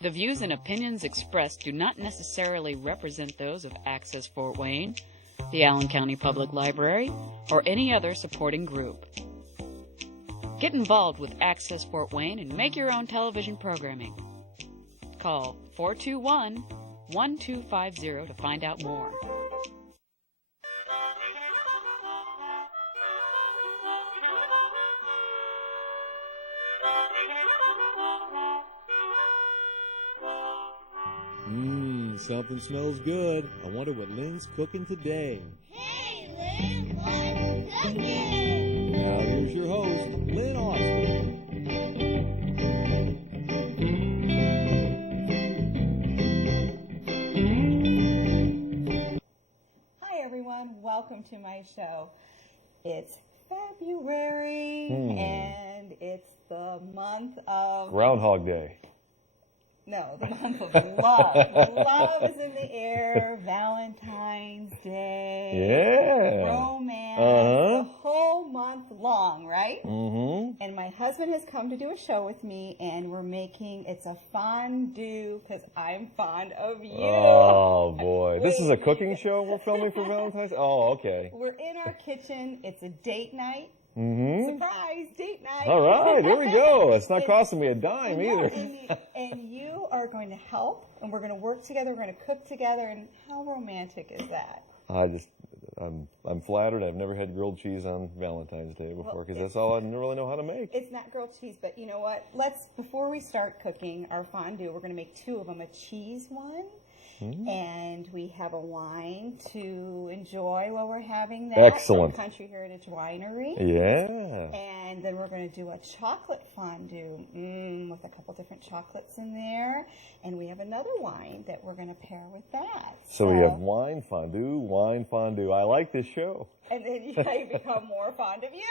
The views and opinions expressed do not necessarily represent those of Access Fort Wayne, the Allen County Public Library, or any other supporting group. Get involved with Access Fort Wayne and make your own television programming. Call 421-1250 to find out more. Something smells good. I wonder what Lynn's cooking today. Hey, Lynn, what's cooking? Now here's your host, Lynn Austin. Hi, everyone. Welcome to my show. It's February, and it's the month of... Groundhog Day. No, the month of love. Love is in the air. Valentine's Day. Yeah. Romance. The whole month long, right? Mm-hmm. And my husband has come to do a show with me, and we're making, it's a fondue, because I'm fond of you. Oh, boy. This is a cooking show we're filming for Valentine's? Oh, okay. We're in our kitchen. It's a date night. Mm-hmm. Surprise, date night. All right, here we go. It's not costing me a dime either. And you are going to help, and we're going to work together. We're going to cook together. And how romantic is that? I'm flattered. I've never had grilled cheese on Valentine's Day before because that's all I really know how to make. It's not grilled cheese, but you know what? Before we start cooking our fondue, we're going to make two of them, a cheese one. And we have a wine to enjoy while we're having that. Excellent. From Country Heritage Winery. Yeah. And then we're going to do a chocolate fondue with a couple different chocolates in there. And we have another wine that we're going to pair with that. So we have wine fondue. I like this show. And then you become more fond of you.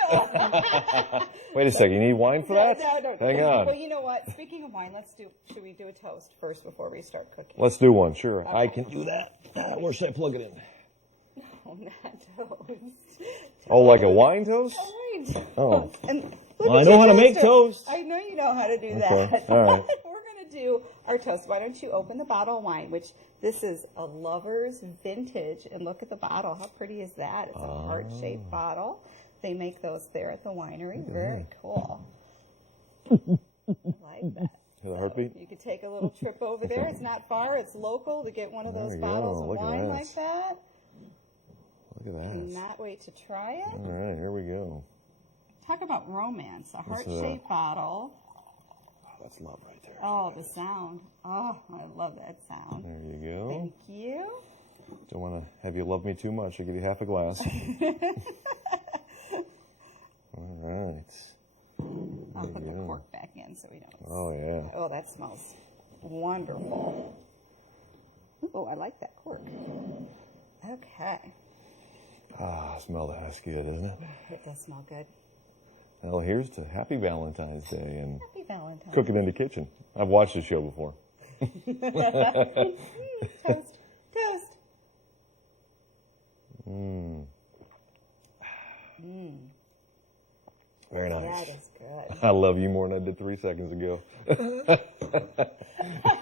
Wait a second. You need wine for that? No. Hang on. Well, you know what? Speaking of wine, should we do a toast first before we start cooking? Let's do one, sure. Okay. I can do that. Where should I plug it in? No, not toast. Oh, like a wine toast? Right. Oh. And Well, I know how to make toast. I know you know how to do Okay. that. All right. We're going to do our toast. Why don't you open the bottle of wine, which this is a Lover's Vintage. And look at the bottle. How pretty is that? It's a heart-shaped bottle. They make those there at the winery. Very cool. I like that. Hear the heartbeat? You could take a little trip over there. It's not far. It's local to get one of those There you bottles go. of Look at wine that. like that. Look at that. Cannot wait to try it. All right, here we go. Talk about romance. A heart-shaped bottle. Oh, that's love right there. Oh, the sound. Oh, I love that sound. There you go. Thank you. Don't want to have you love me too much. I'll give you half a glass. All right. I'll put the cork back in so we don't. Oh, yeah. Oh, that smells wonderful. Oh, I like that cork. Okay. Ah, smell that's good, isn't it? It does smell good. Well, here's to Happy Valentine's Day and Happy Valentine's. cooking in the kitchen. I've watched this show before. Toast. Toast. Very nice. That is good. I love you more than I did 3 seconds ago. I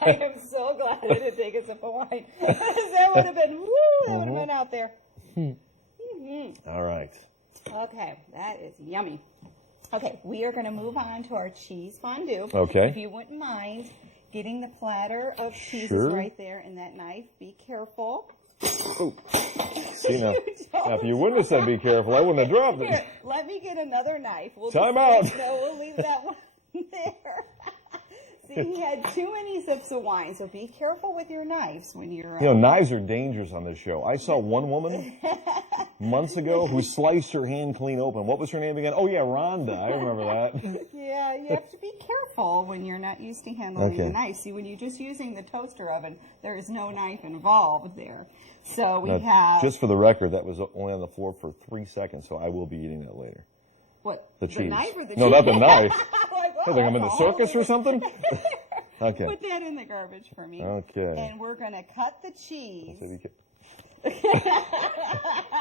am so glad I didn't take a sip of wine. That would have been, that would have been out there. All right. Okay, that is yummy. Okay, we are going to move on to our cheese fondue. Okay. If you wouldn't mind getting the platter of cheeses Sure. right there in that knife. Be careful. See, now if you wouldn't have said be careful, I wouldn't have dropped it. Here, let me get another knife. Time out. No, we'll leave that one there. See, he had too many sips of wine, so be careful with your knives when you're... You know, knives are dangerous on this show. I saw one woman months ago who sliced her hand clean open. What was her name again? Oh, yeah, Rhonda. I remember that. Yeah, you have to be careful when you're not used to handling Okay. a knife. See, when you're just using the toaster oven, there is no knife involved there. So we Now, have... just for the record, that was only on the floor for 3 seconds, so I will be eating that later. What? The cheese. knife or the No, cheese? not the knife. Like, I think I'm in the circus or something. Okay. Put that in the garbage for me. Okay. And we're going to cut the cheese. So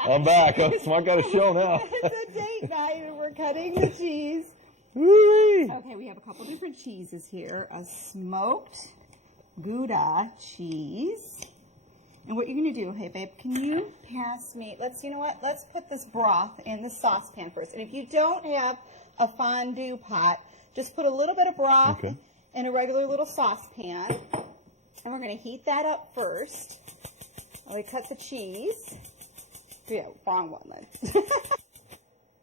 I'm back. So I got a show now. It's a date night and we're cutting the cheese. Woo-wee. Okay, we have a couple different cheeses here. A smoked Gouda cheese. And what you're going to do, hey babe, can you pass me, you know what, let's put this broth in the saucepan first. And if you don't have a fondue pot, just put a little bit of broth Okay. in a regular little saucepan. And we're going to heat that up first while we cut the cheese. Yeah, wrong one then.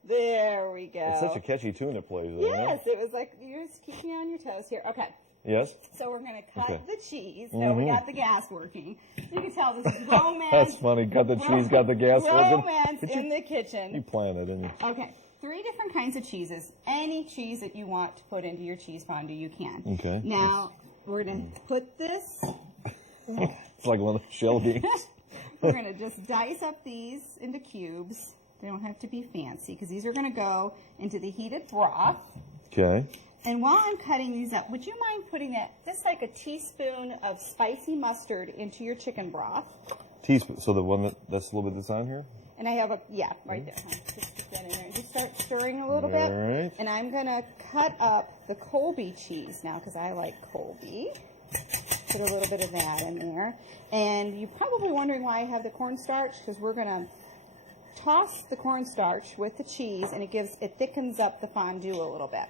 There we go. It's such a catchy tune that plays there. Yes, it was like, you just keep me on your toes here. Okay. Yes? So we're going to cut Okay. the cheese. Now we got the gas working. You can tell this is romance. That's funny. Got the cheese, got the gas working. Romance Did in you, the kitchen. you planned it, didn't you? Okay, 3 different kinds of cheeses. Any cheese that you want to put into your cheese fondue, you can. Okay. Now, we're going to put this, It's like one of the shell games. we're going to just dice up these into cubes. They don't have to be fancy because these are going to go into the heated broth. Okay. And while I'm cutting these up, would you mind putting just like a teaspoon of spicy mustard into your chicken broth? Teaspoon. So the one that's a little bit that's on here? And I have right there. Just stick that in there and just start stirring a little All bit. right. And I'm going to cut up the Colby cheese now because I like Colby. Put a little bit of that in there. And you're probably wondering why I have the cornstarch because we're going to toss the cornstarch with the cheese and it thickens up the fondue a little bit.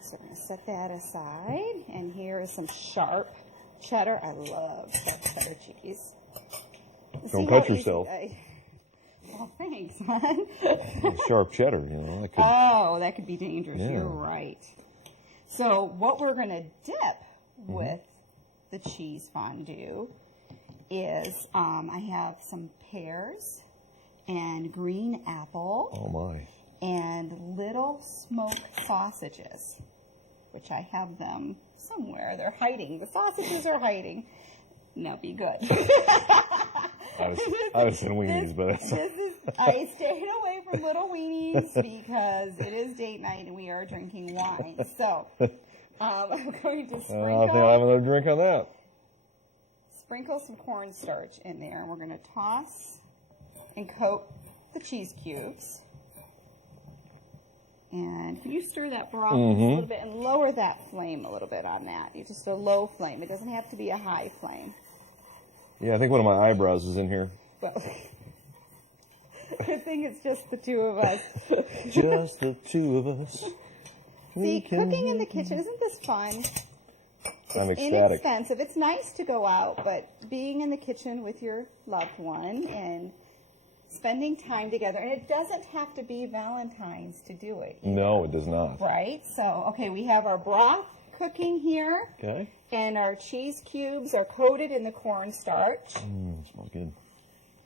So I'm going to set that aside. And here is some sharp cheddar. I love sharp cheddar cheese. Don't See cut how easy yourself. Well, thanks, hon. Sharp cheddar, you know. That could, Oh, that could be dangerous. Yeah. You're right. So what we're going to dip with the cheese fondue is I have some pears and green apple oh, my. and little smoked sausages, which I have them somewhere. They're hiding. The sausages are hiding. Now be good. I was in weenies, but that's I stayed away from little weenies because it is date night and we are drinking wine. So I'm going to I think I'll have another drink on that. sprinkle some cornstarch in there. And we're going to toss and coat the cheese cubes. And can you stir that broth just a little bit and lower that flame a little bit on that? You just a low flame. It doesn't have to be a high flame. Yeah, I think one of my eyebrows is in here. Well, good thing it's just the two of us. Just the two of us. See, cooking in the kitchen, isn't this fun? I'm It's ecstatic. inexpensive. It's nice to go out, but being in the kitchen with your loved one and spending time together, and it doesn't have to be Valentine's to do it, No, it does not. right? So, okay, we have our broth cooking here, Okay. and our cheese cubes are coated in the cornstarch. Smells good.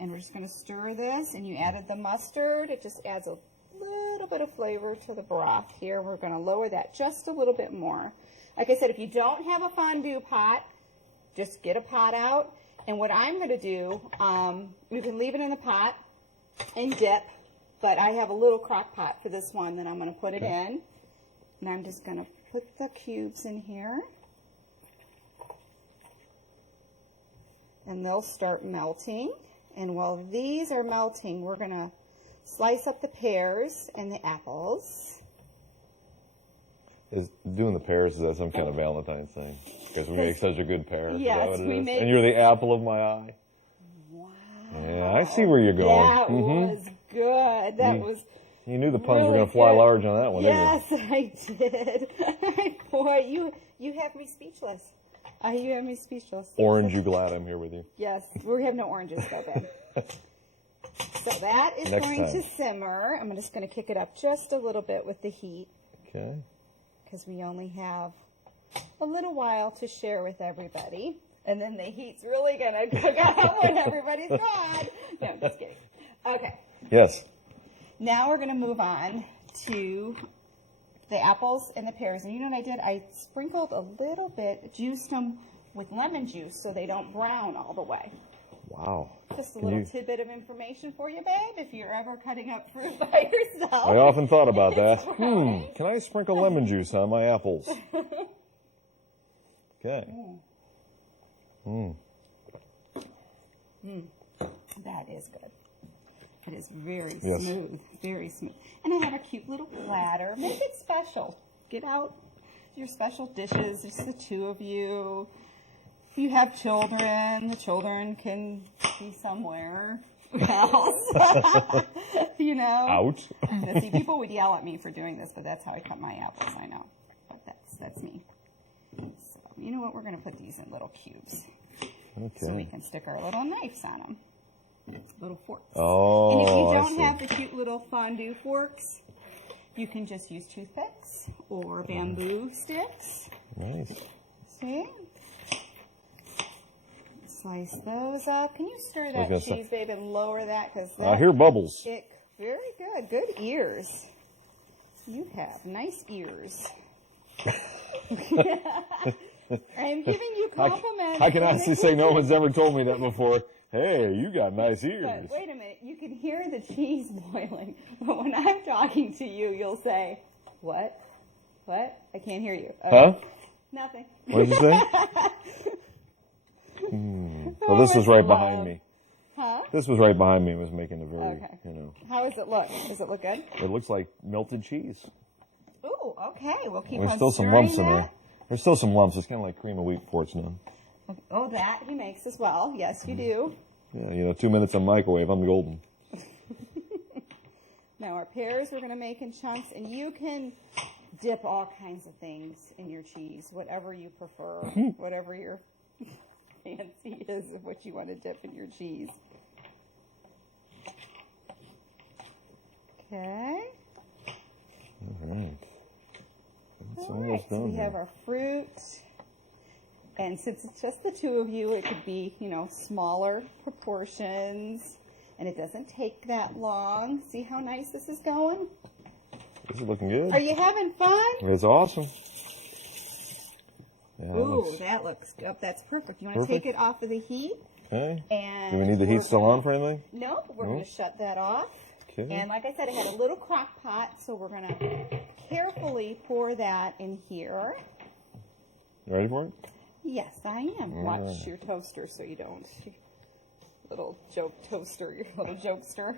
And we're just going to stir this, and you added the mustard. It just adds a little bit of flavor to the broth here. We're going to lower that just a little bit more. Like I said, if you don't have a fondue pot, just get a pot out. And what I'm going to do, you can leave it in the pot and dip, but I have a little crock pot for this one that I'm going to put it in. And I'm just going to put the cubes in here. And they'll start melting. And while these are melting, we're going to slice up the pears and the apples. Is doing the pears, is that some kind of Valentine's thing? Because we make such a good pear. Is that Yes, what it we is? make- And you're the apple of my eye. Wow. Yeah, I see where you're going. That was good. That was You knew the puns were really going to fly good. large on that one, Yes, I did. Boy, you have me speechless. You have me speechless. didn't you? Orange, you glad I'm here with you. Yes, we have no oranges though, Ben. So that is Next going time. to simmer. I'm just going to kick it up just a little bit with the heat Okay. because we only have a little while to share with everybody. And then the heat's really going to cook out when everybody's gone. No, I'm just kidding. Okay. Yes. Now we're going to move on to the apples and the pears. And you know what I did? I sprinkled a little bit, juiced them with lemon juice so they don't brown all the way. Wow. Just a Can little you- tidbit of information for you, babe, if you're ever cutting up fruit by yourself. I often thought about that. Right. Can I sprinkle lemon juice on my apples? Okay. That is good. It is very Yes. smooth, very smooth. And I have a cute little platter. Make it special. Get out your special dishes, just the two of you. If you have children, the children can be somewhere else. You know? Out. Now, see, people would yell at me for doing this, but that's how I cut my apples, I know. But that's me. So, you know what? We're going to put these in little cubes so we Okay. can stick our little knives on them. Little forks. Oh, And if you I don't see. have the cute little fondue forks, you can just use toothpicks or bamboo sticks. Nice. See? Slice those up. Can you stir was that gonna say- cheese, babe, and lower that? Because I hear bubbles. very good. Good ears. You have nice ears. I'm giving you compliments. I can honestly say no one's ever told me that before. Hey, you got nice ears. But wait a minute, you can hear the cheese boiling. But when I'm talking to you, you'll say, "What? What? I can't hear you." Huh? Nothing. What did you say? Well, this was right behind love. me. Huh? This was right behind me. It was making a very, Okay. you know, How does it look? Does it look good? it looks like melted cheese. Ooh, okay. We'll keep There's on still some stirring lumps in there. that. There's still some lumps. It's kind of like cream of wheat before it's done. Oh, that he makes as well. Yes, you do. Yeah, you know, 2 minutes on microwave. I'm golden. Now our pears we're going to make in chunks, and you can dip all kinds of things in your cheese, whatever you prefer, whatever your fancy is of what you want to dip in your cheese. Okay. All right. It's All right. almost So done. we have here. our fruit, and since it's just the two of you, it could be, you know, smaller proportions, and it doesn't take that long. See how nice this is going? This is looking good. Are you having fun? It's awesome. Yeah, that Ooh, looks- that looks good. That's perfect. You want to Perfect. take it off of the heat? okay. And Do we need the heat we're still gonna- on for anything? No, we're No? going to shut that off. Okay. And like I said, I had a little crock pot, so we're going to carefully pour that in here. You ready for it? Yes, I am. All Watch right. your toaster so you don't. Little joke toaster, your little jokester.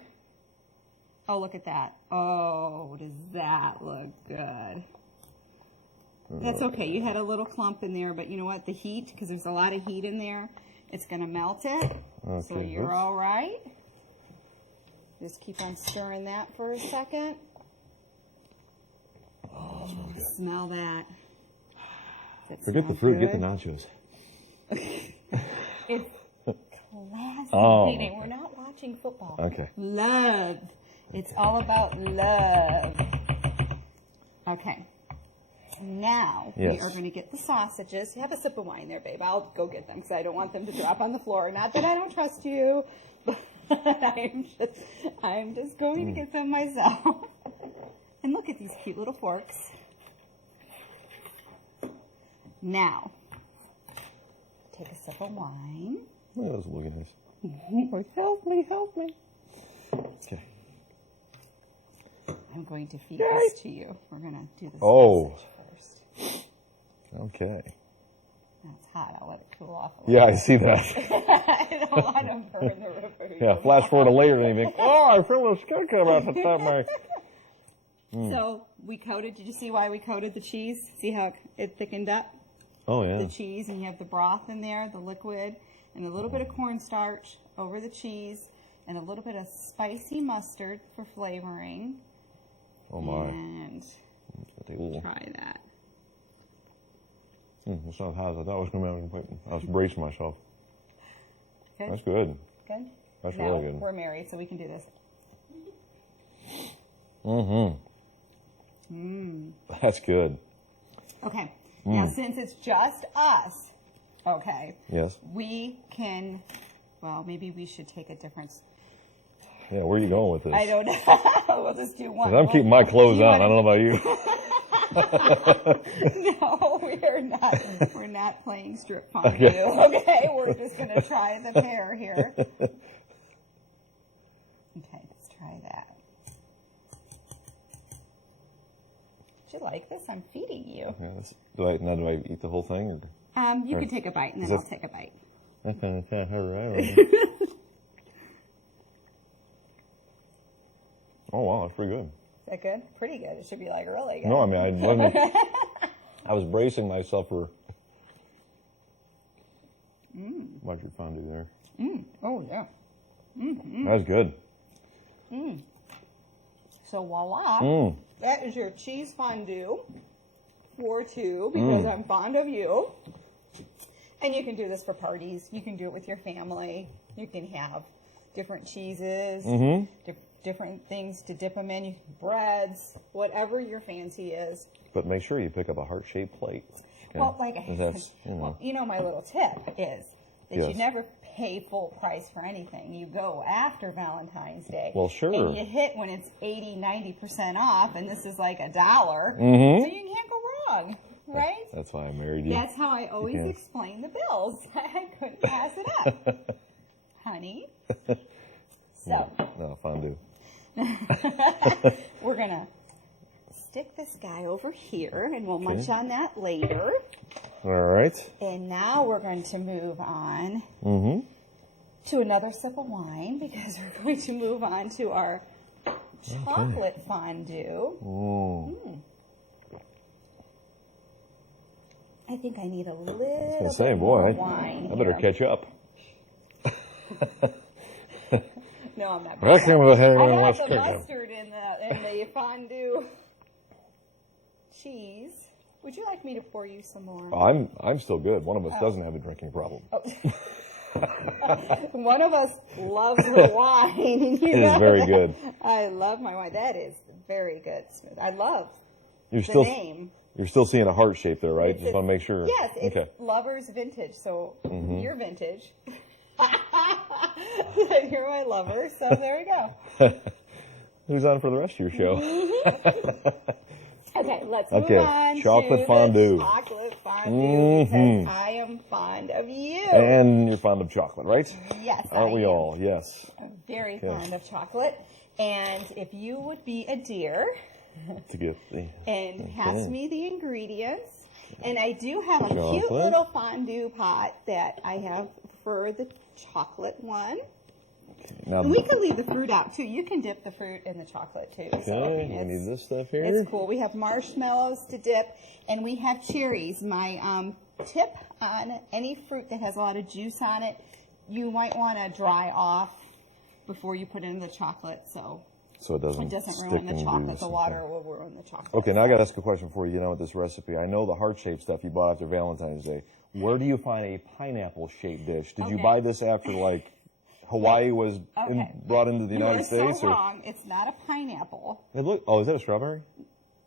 Oh, look at that. Oh, does that look good? That's okay. You had a little clump in there, but you know what? The heat, because there's a lot of heat in there, it's going to melt it. So Okay, you're oops. all right. Just keep on stirring that for a second. Smell that. Does it Forget the smell fruit. Get the good? nachos. It's classic Oh, eating. We're not watching football. Okay. Love. It's all about love. Okay. Now we Yes. are going to get the sausages. Have a sip of wine there, babe. I'll go get them because I don't want them to drop on the floor. Not that I don't trust you, but I'm just going to get them myself. And look at these cute little forks. Now, take a sip of wine. Look at those looking nice. Help me, help me. Okay. I'm going to feed this to you. We're going to do this Oh. sausage first. Okay. Now it's hot. I'll let it cool off a Yeah, I see that. I don't want to burn the roof of Yeah, your flash forward to later and you think, oh, I feel a skunk about the top of my... So we coated. Did you see why we coated the cheese? See how it thickened up? Oh, yeah. The cheese, and you have the broth in there, the liquid, and a little bit of cornstarch over the cheese, and a little bit of spicy mustard for flavoring. Oh, my. And Take a little. try that. It's not as hot as I thought it was going to be. I was bracing myself. Good? That's good. Good? That's now, really good. we're married, so we can do this. Mm-hmm. That's good. Okay. Now, since it's just us, okay, Yes. we can, well, maybe we should take a difference. Yeah, where are you going with this? I don't know. We'll just do one. 'Cause I'm keeping my clothes Do you on. I wanna- don't know about you. No, we're not. We're not playing strip fondue. Okay. Okay, we're just gonna try the pear here. Okay, let's try that. Do you like this? I'm feeding you. Yeah, do I eat the whole thing? Or? You can take a bite, and then Is I'll that- take a bite. That's kind of right. Oh, wow, that's pretty good. Is that good? Pretty good. It should be like really good. No, I mean, I wasn't. I was bracing myself for. Watch your fondue there. Oh, yeah. That's good. So voila, that is your cheese fondue for two because I'm fond of you. And you can do this for parties. You can do it with your family. You can have different cheeses, different things to dip them in, breads, whatever your fancy is. But make sure you pick up a heart-shaped plate. Okay? Well, like I That's, said, my little tip is that you Yes. never pay full price for anything. You go after Valentine's Day. Well, sure. And you hit when it's 80, 90% off, and this is like $1. So you can't go wrong, right? That's why I married you. That's how I always Yeah. explain the bills. I couldn't pass it up. Honey. So, No, fondue. we're going to stick this guy over here, and we'll munch on that later. All right. And now we're going to move on to another sip of wine because we're going to move on to our chocolate fondue. I think I need a little bit more wine I better here. catch up. No, I'm not. Welcome to the Hanging I got West the Kitchen. mustard in the fondue cheese. Would you like me to pour you some more? I'm still good. One of us doesn't have a drinking problem. One of us loves the wine. It is very good. I love my wine. That is very good, Smith. I love You're the still name. you're still seeing a heart shape there, right? Just want to make sure. Yes, it's Okay. Lover's Vintage. So you're vintage. You're my lover. So there we go. Who's on for the rest of your show? Okay, let's move Okay, on chocolate to fondue. the chocolate fondue because I am fond of you. And you're fond of chocolate, right? Yes, Aren't I we am. all? Yes. I'm very Okay. fond of chocolate. And if you would be a dear To get the and pass me the ingredients, and I do have a cute Chocolate. little fondue pot that I have for the chocolate one. now. And we can leave the fruit out too. You can dip the fruit in the chocolate too. So, I Okay, mean, we need this stuff here. it's cool. We have marshmallows to dip, and we have cherries. My tip on any fruit that has a lot of juice on it, you might want to dry off before you put it in the chocolate, so So it doesn't it doesn't stick ruin the and chocolate. juice The and water stuff. will ruin the chocolate. Okay, now I got to ask a question for you. You know, with this recipe, I know the heart-shaped stuff you bought after Valentine's Day. Where do you find a pineapple-shaped dish? Did you Okay. buy this after like Hawaii was Okay. brought into the You are United States? so wrong. It's not a pineapple. Oh, is that a strawberry?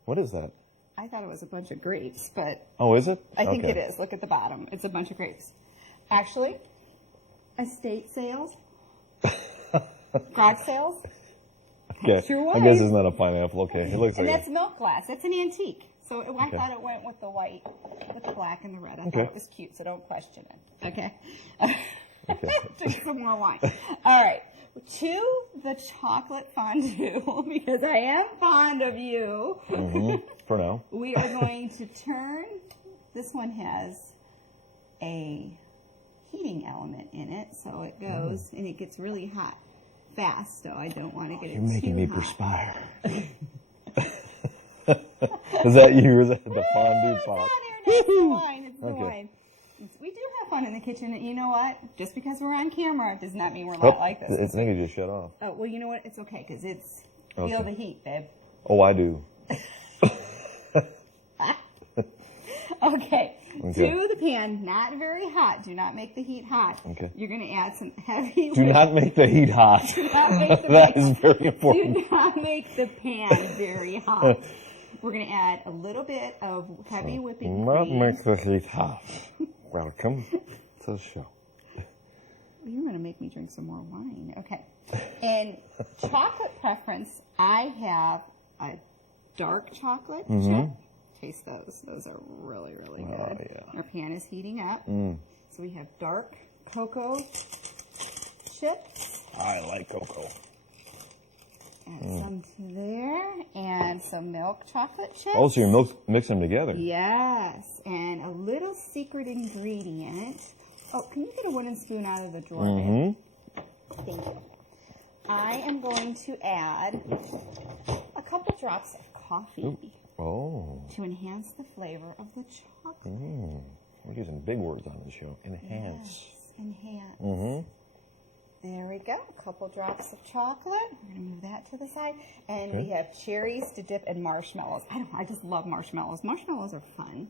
What is that? I thought it was a bunch of grapes, but Oh, is it? I think Okay. it is. Look at the bottom. It's a bunch of grapes. Actually, estate sales, garage sales, Okay. Sure I guess was. it's not a pineapple. Okay, it looks and like. that's milk glass. That's an antique. So I Okay. thought it went with the white, with the black and the red. I Okay. thought it was cute, so don't question it. Okay? Okay. Drink some more wine. All right. To the chocolate fondue, because I am fond of you, For now. we are going to turn. This one has a heating element in it, so it goes and it gets really hot fast. So I don't want to get it You're making too me hot. perspire. Is that you or is that the fondue It's pot? on here. It's the wine. It's the Okay. wine. We do have fun in the kitchen. You know what? Just because we're on camera does not mean we're Oh, not like this. I think it just shut off. Oh, well, you know what? It's okay because it's Okay. feel the heat, babe. Oh, I do. Okay. Okay. To the pan, not very hot. Do not make the heat hot. Okay. You're going to add some heavy. Do not make the heat hot. not make the That pan- is very important. Do not make the pan very hot. We're going to add a little bit of heavy whipping Not cream. make the heat hot. Welcome to the show. You're going to make me drink some more wine. Okay. And chocolate preference, I have a dark chocolate chip. Taste those. Those are really, really good. Oh, yeah. Our pan is heating up. So we have dark cocoa chips. I like cocoa. Add some to there. And some milk chocolate chips. Oh, so you mix them together. Yes. And a little secret ingredient. Oh, can you get a wooden spoon out of the drawer, babe? Thank you. I am going to add a couple drops of coffee. Oh. to enhance the flavor of the chocolate. We're using big words on the show. Enhance. Yes, enhance. Mm-hmm. There we go. A couple drops of chocolate. We're gonna move that to the side, and Okay. we have cherries to dip and marshmallows. I just love marshmallows. Marshmallows are fun.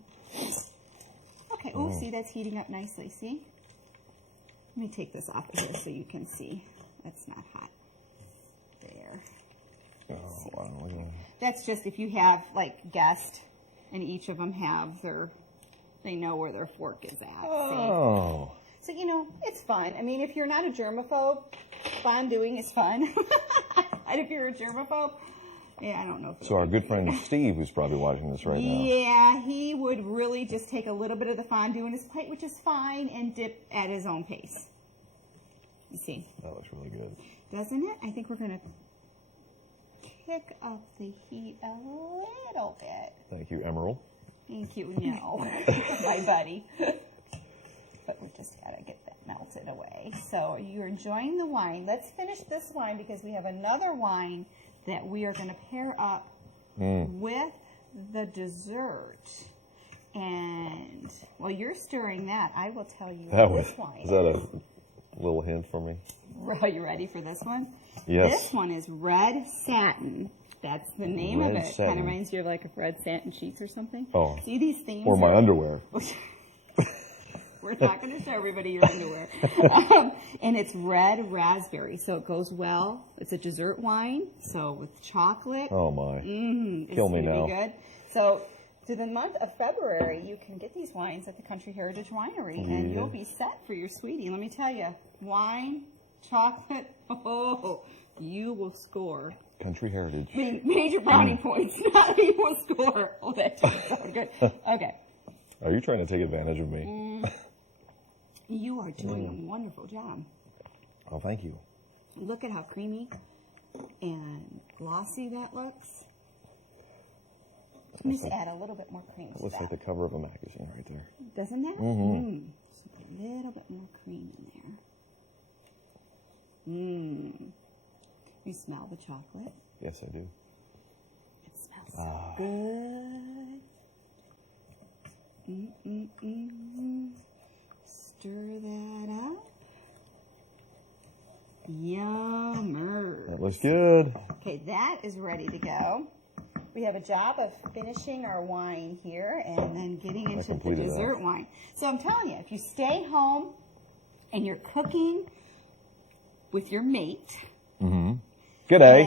Okay. Oh, see, that's heating up nicely. See? Let me take this off of here so you can see. That's not hot. There. Oh, wow. Look at that. That's just if you have like guests, and each of them have they know where their fork is at. See? Oh. So, it's fun. I mean, if you're not a germaphobe, fonduing is fun. And if you're a germaphobe, yeah, I don't know. So our good friend Steve, who's probably watching this right now. Yeah, he would really just take a little bit of the fondue in his plate, which is fine, and dip at his own pace. You see? That looks really good. Doesn't it? I think we're going to kick up the heat a little bit. Thank you, Emerald. Thank you. No, my buddy. But we just got to get that melted away. So you're enjoying the wine. Let's finish this wine because we have another wine that we are going to pair up with the dessert. And while you're stirring that, I will tell you this wine. Is that a little hint for me? Are you ready for this one? Yes. This one is Red Satin. That's the name of Red it. Satin. Kind of reminds you of like a red satin sheets or something. Oh. See these themes? Or my underwear. We're not going to show everybody your underwear. And it's red raspberry, so it goes well. It's a dessert wine, so with chocolate. Oh, my. It's Kill me gonna now. Be good. So to the month of February, you can get these wines at the Country Heritage Winery, and Yeah. you'll be set for your sweetie. Let me tell you, wine, chocolate, oh, you will score. Country Heritage. Major brownie points. You will score. Oh, that sounds good. Okay. Are you trying to take advantage of me? You are doing a wonderful job. Oh, thank you. Look at how creamy and glossy that looks. Let me just add a little bit more cream It to looks that. like the cover of a magazine right there. Doesn't that? Just put a little bit more cream in there. You smell the chocolate? Yes, I do. It smells so good. Stir that up. Yummer. That looks good. Okay, that is ready to go. We have a job of finishing our wine here and then getting into the completed that. dessert wine. So I'm telling you, if you stay home and you're cooking with your mate, Good day.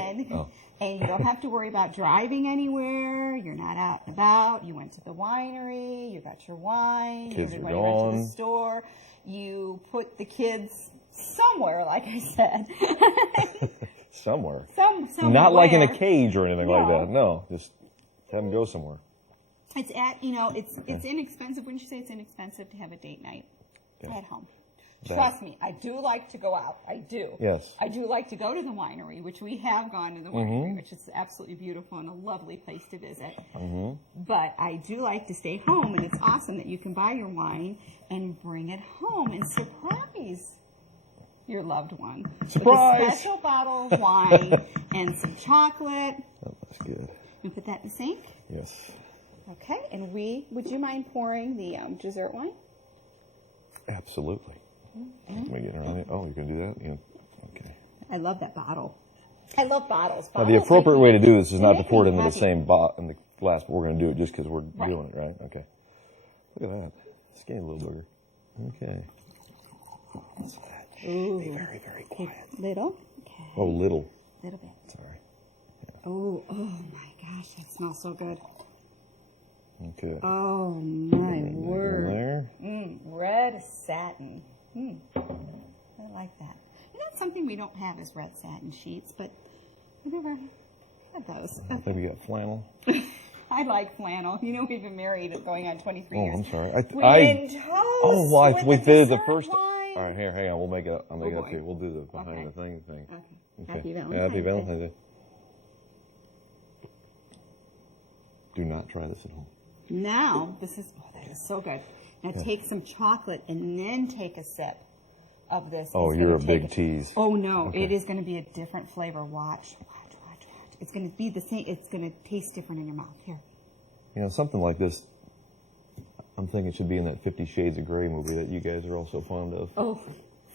and you don't have to worry about driving anywhere, you're not out and about, you went to the winery, you got your wine, Kids are everybody went to the gone. store, you put the kids somewhere, like I said. Somewhere. Somewhere. Not like in a cage or anything like No. that. No, just have them go somewhere. It's it's inexpensive. Wouldn't you say it's inexpensive to have a date night at home? That- Trust me, I do like to go out. I do. Yes. I do like to go to the winery, which we have gone to the winery, which is absolutely beautiful and a lovely place to visit. But I do like to stay home, and it's awesome that you can buy your wine and bring it home and surprise your loved one. Surprise! With a special bottle of wine and some chocolate. Oh, that's good. You put that in the sink. Yes. Okay, and would you mind pouring the dessert wine? Absolutely. Can we get around it? Oh, you can do that? Yeah. Okay. I love that bottle. I love bottles. Now, the Bottles appropriate make way me- to do this is they not to make pour it me into the happy. same in the glass, but we're going to do it just because we're Right. doing it, right? Okay. Look at that. Skinny little booger. Okay. What's that? Ooh. Be very, very quiet. Little? Okay. Oh, little. Little bit. Sorry. Oh my gosh, that smells so good. Okay. Oh my In word. there. Red satin. I like that. You know, something we don't have is red satin sheets, but we never had those. I think we got flannel. I like flannel. You know, we've been married going on 23 Oh, years. I'm sorry. Green toast Oh, well, with we the did the dessert first. wine. All right, here, hang on. We'll make it. I'll make it up boy. to you. We'll do the behind Okay. the thing. Okay. Okay. Happy Yeah, Valentine's Happy Day. Valentine's Day. Do not try this at home. Now, that is so good. Now take some chocolate and then take a sip of this. Oh, It's you're a gonna big take tease. Oh no, Okay. it is going to be a different flavor. Watch. It's going to be the same. It's going to taste different in your mouth. Here, You know, something like this, I'm thinking it should be in that 50 Shades of Grey movie that you guys are all so fond of. Oh,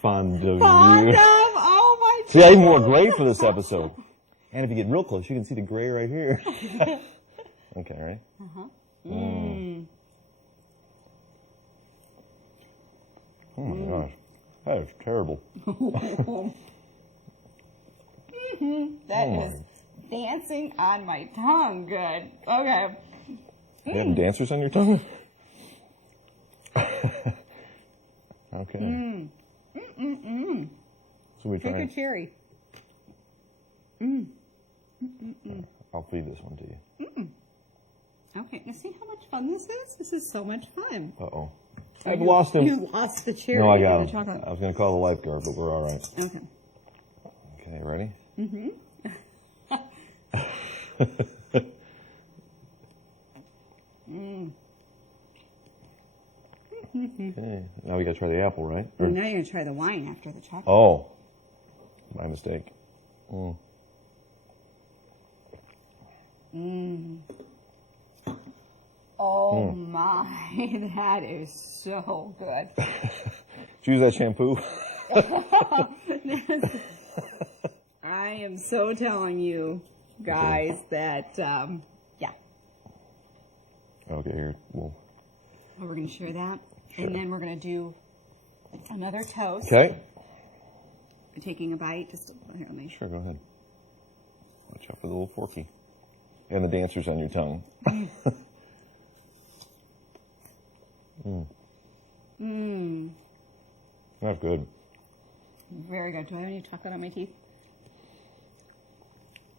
Fond of fond you. of! Oh my See, I even wore gray for this episode. And if you get real close, you can see the gray right here. Okay, ready? Oh my gosh. That is terrible. That is dancing on my tongue. Good. Okay. You have dancers on your tongue? Okay. So we Take a try. cherry. I'll feed this one to you. Okay, now see how much fun this is? This is so much fun. Uh-oh. I've lost him. You lost the cherry. No, I got and him. the chocolate. I was going to call the lifeguard, but we're all right. Okay. Okay, ready? Okay. Now we got to try the apple, right? Or- Now you're going to try the wine after the chocolate. oh, my mistake. Oh my, that is so good. Did you use that shampoo? I am so telling you guys that, yeah, Okay, here. Well, we're going to share that. And then we're going to do another toast. okay. Taking a bite. Just here, let me. Sure, go ahead. Watch out for the little forky. And the dancers on your tongue. That's good. Very good. Do I have any chocolate on my teeth?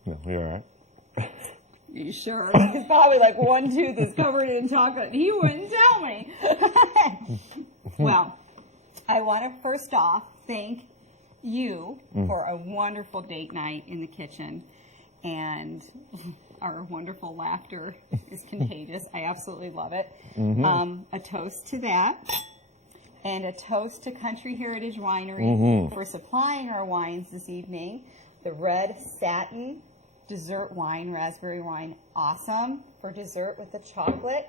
No, you're all right. You sure? It's probably like one tooth is covered in chocolate. He wouldn't tell me. Well, I want to first off thank you for a wonderful date night in the kitchen. And our wonderful laughter is contagious. I absolutely love it. A toast to that. And a toast to Country Heritage Winery for supplying our wines this evening. The Red Satin dessert wine, raspberry wine, awesome for dessert with the chocolate.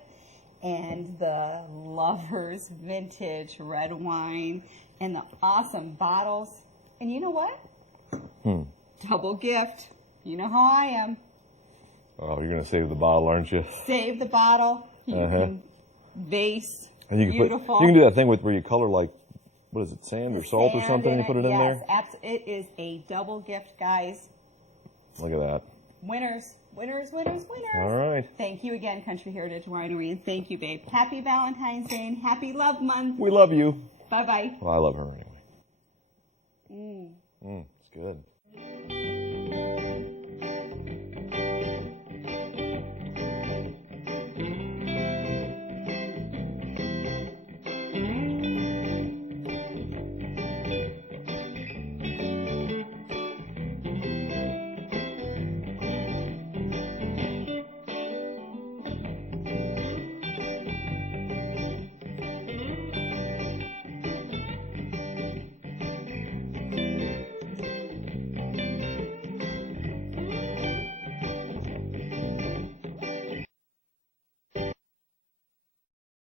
And the Lovers Vintage red wine and the awesome bottles. And you know what? Double gift. You know how I am. Oh, you're going to save the bottle, aren't you? Save the bottle. You can vase. And you can Beautiful. you can do that thing with where you color like, what is it, sand or salt or Sand something, and you it. put it in Yes, there? It is a double gift, guys. Look at that. Winners, winners, winners, winners. All right. Thank you again, Country Heritage Winery, and thank you, babe. Happy Valentine's Day and happy Love Month. We love you. Bye-bye. Well, I love her anyway. It's good.